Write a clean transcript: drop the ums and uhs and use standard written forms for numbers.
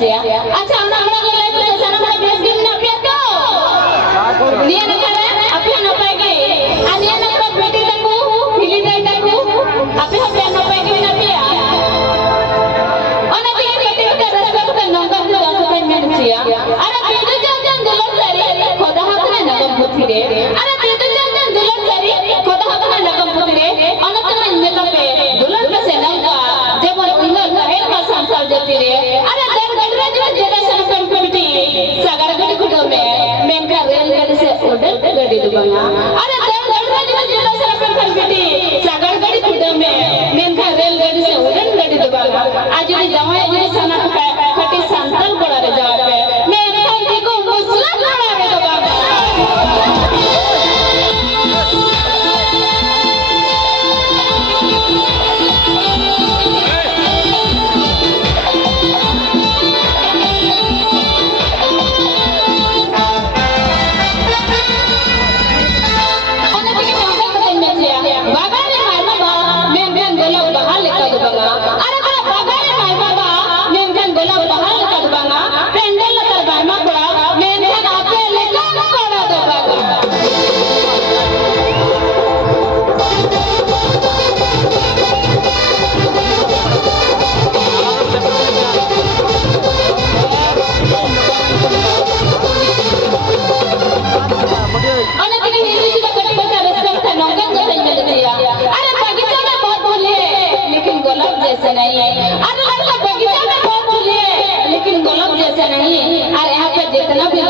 बच्चे अच्छा हमरा गले तो सना हमरा बेस दिन ना पिया तो लिया ना करे अपे ना पाएगे आ लिया ना करे बेटी तको हिली दे तको अपे अपे ना पाएगे ना पिया ओना दिए बेटी के रस्ता को नंगा दे जाते में चिया अरे बेटी जन दुलन सारी खुदा हाथ में नगम पुथी रे अरे बेटी जन दुलन सारी खुदा हाथ में नगम पुथी रे ओना तो में तो पे दुलन पे से नंगा जब उनर कहेल का संसार देती रे अरे दर गडरे जो जनरेशन कम्युनिटी सागर गडी खुदो में मेनका रेलगाड़ी से उड़न गडी दुबंगा अरे दर गडरे जो जनरेशन कम्युनिटी सागर गडी खुदो में मेनका रेलगाड़ी से उड़न गडी दुबंगा आज ये जमाए ये सना खटी संतल पड़ा रे जवाब पे मेनका देखो मुस्लिम लड़ा रे बाबा जैसे नहीं अरे लड़का बगीचा में बहुत फूल है लेकिन गुलाब जैसे नहीं और यहाँ पे जितना भी